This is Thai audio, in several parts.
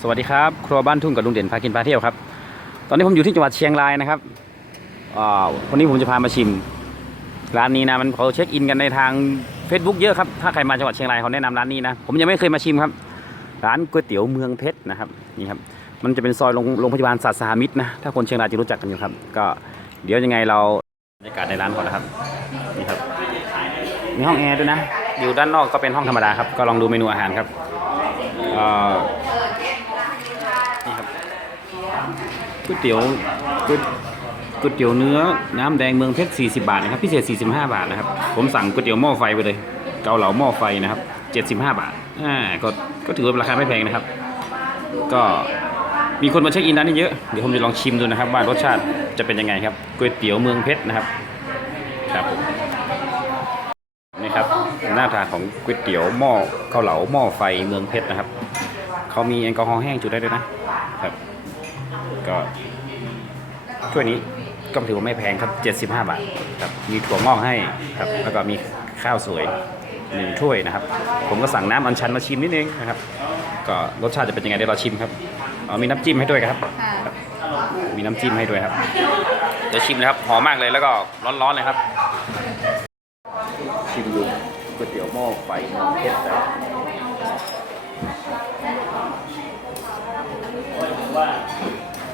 สวัสดีครับ ครัวบ้านทุ่งกับลุงเด่นพากินพาเที่ยวครับ ตอนนี้ผมอยู่ที่จังหวัดเชียงรายนะครับวันนี้ผมจะพามาชิม ร้านนี้นะมันเขาเช็คอินกันในทาง Facebook เยอะครับ ถ้าใครมาจังหวัดเชียงรายเขาแนะนำร้านนี้นะ ผมยังไม่เคยมาชิมครับ ร้านก๋วยเตี๋ยวเมืองเพชรนะครับ นี่ครับ มันจะเป็นซอยโรงงพยาบาลศาสตร์สหมิตรนะ ถ้าคนเชียงรายจะรู้จักกันอยู่ครับ ก็เดี๋ยวยังไงเราบรรยากาศในร้านก่อนนะครับ นี่ครับ มีห้องแอร์ด้วยนะ อยู่ด้านนอกก็เป็นห้องธรรมดาครับ ก็ลองดูเมนูอาหารครับเอ่อนี่ครับ ก๋วยเตี๋ยวก๋วยก๋วยเตี๋ยวเนื้อน้ำแดงเมืองเพชร 40 บาทนะครับ พิเศษ 45 บาทนะครับ ผมสั่งก๋วยเตี๋ยวหม้อไฟไปเลย เกาเหลาหม้อไฟนะครับ 75 บาท อ่า ก็ ก็ถือว่าราคาไม่แพงนะครับ ก็มีคนมาเช็คอินร้านนี้เยอะ เดี๋ยวผมจะลองชิมดูนะครับว่ารสชาติจะเป็นยังไงครับ ก๋วยเตี๋ยวเมืองเพชรนะครับ ครับผมนี่ครับ หน้าตาของก๋วยเตี๋ยวหม้อเกาเหลาหม้อไฟเมืองเพชรนะครับ เขามีแอลกอฮอล์แห้งจุดได้ด้วยนะ ก็ถ้วยนี้ก็ถือว่าไม่แพงครับ 75 บาทครับมีถั่วงอกให้ครับแล้วก็มีข้าวสวยหนึ่งถ้วยนะครับ ผมก็สั่งน้ำอัญชันมาชิมนิดนึงนะครับ ก็รสชาติจะเป็นยังไงเดี๋ยวเราชิมครับอ๋อมีน้ำจิ้มให้ด้วยครับค่ะครับ มีน้ำจิ้มให้ด้วยครับเดี๋ยวชิมนะครับหอมมากเลยแล้วก็ร้อนๆเลยครับ ชิมดูก๋วยเตี๋ยวหม้อไฟเ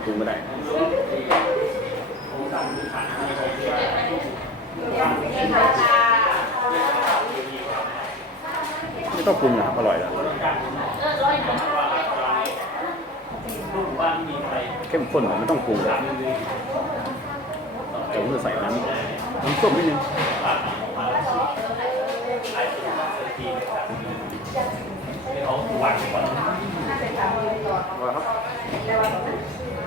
ร่อยแบบไม่ต้องปรุงก็ได้ไม่ต้องปรุงนะครับอร่อยแล้วเข้มข้นไม่ต้องปรุงแต่ผมจะใส่น้ำน้ำส้มนิดนึงอร่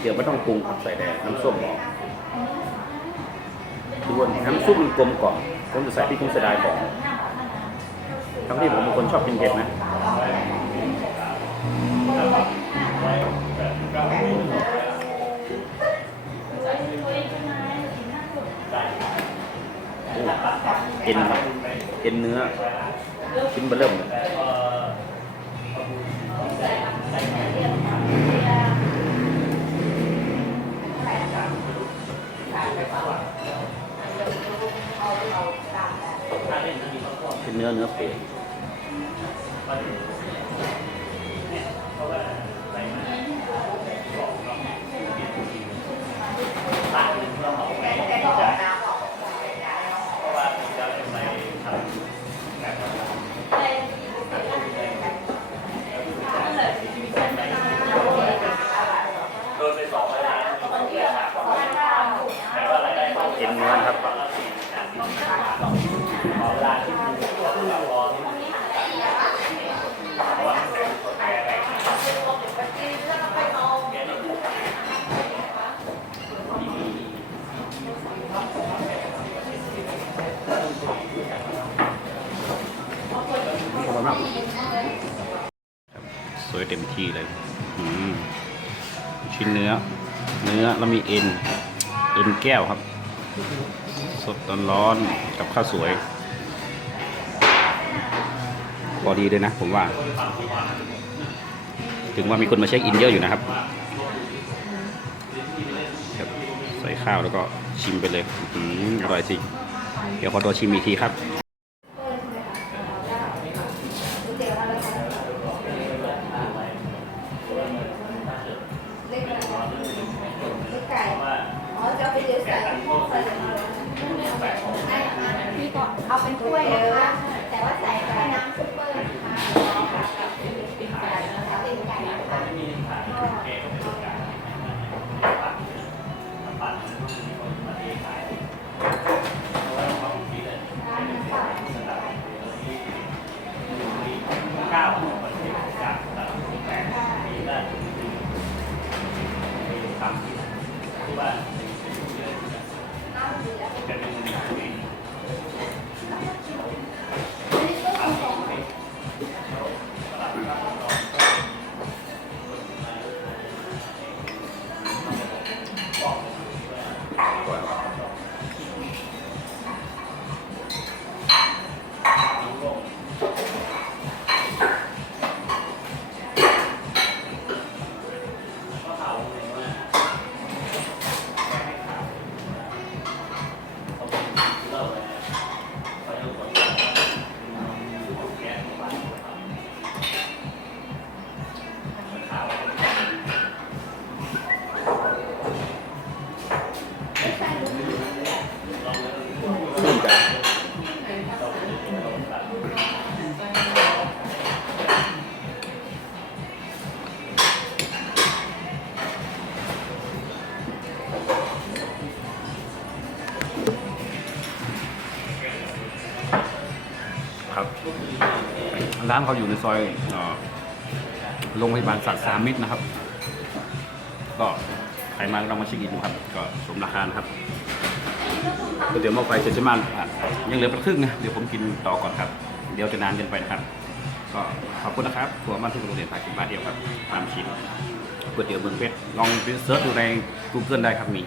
เดี๋ยวไม่ต้องปรุงใส่แต่น้ำส้มบอกดูว่าน้ำซุปมันกลมกล่อมผมจะใส่พริกกุ้งเสดายก่อนทั้งที่ผมเป็นคนชอบกินเผ็ดนะเอ็นครับเอ็นเนื้อชิ้นเบอร์เริ่มเลย เป็ สวยเต็มที่เลยชิ้นเนื้อ เนื้อแล้วมีเอ็น เอ็นแก้วครับ สดร้อนๆกับข้าวสวยพอดีเลยนะ ผมว่า ถึงว่ามีคนมาเช็คอินเยอะอยู่นะครับครับใส่ข้าวแล้วก็ชิมไปเลยอืมอร่อยจริง เดี๋ยวขอตัวชิมอีกทีครับ ล็กไก่ อ๋อ จะเอาไปเดี๋ยวใส่ใส่พี่ก่อน เอาเป็นถ้วยนะค ครับร้านเขาอยู่ในซอยโรงพยาบาลสัตว์สามมิตรนะครับ ก็ใครมาก็ลองมาช็คอินดูครับ ก็สมราคานะครับ ก๋วยเตี๋ยวหม้อไฟเจ็ดเชมานยังเหลือประครึ่งนะเดี๋ยวผมกินต่อก่อนครับ เดี๋ยวจะนานเกินไปนะครับ ก็ขอบคุณนะครับครัวมันทุกโรงเรียนปากกินบาทเดียวครับตามชิมก๋วยเตี๋ยวเมืองเพชรลองไปเสิร์ชดูใน Google ได้ครับมี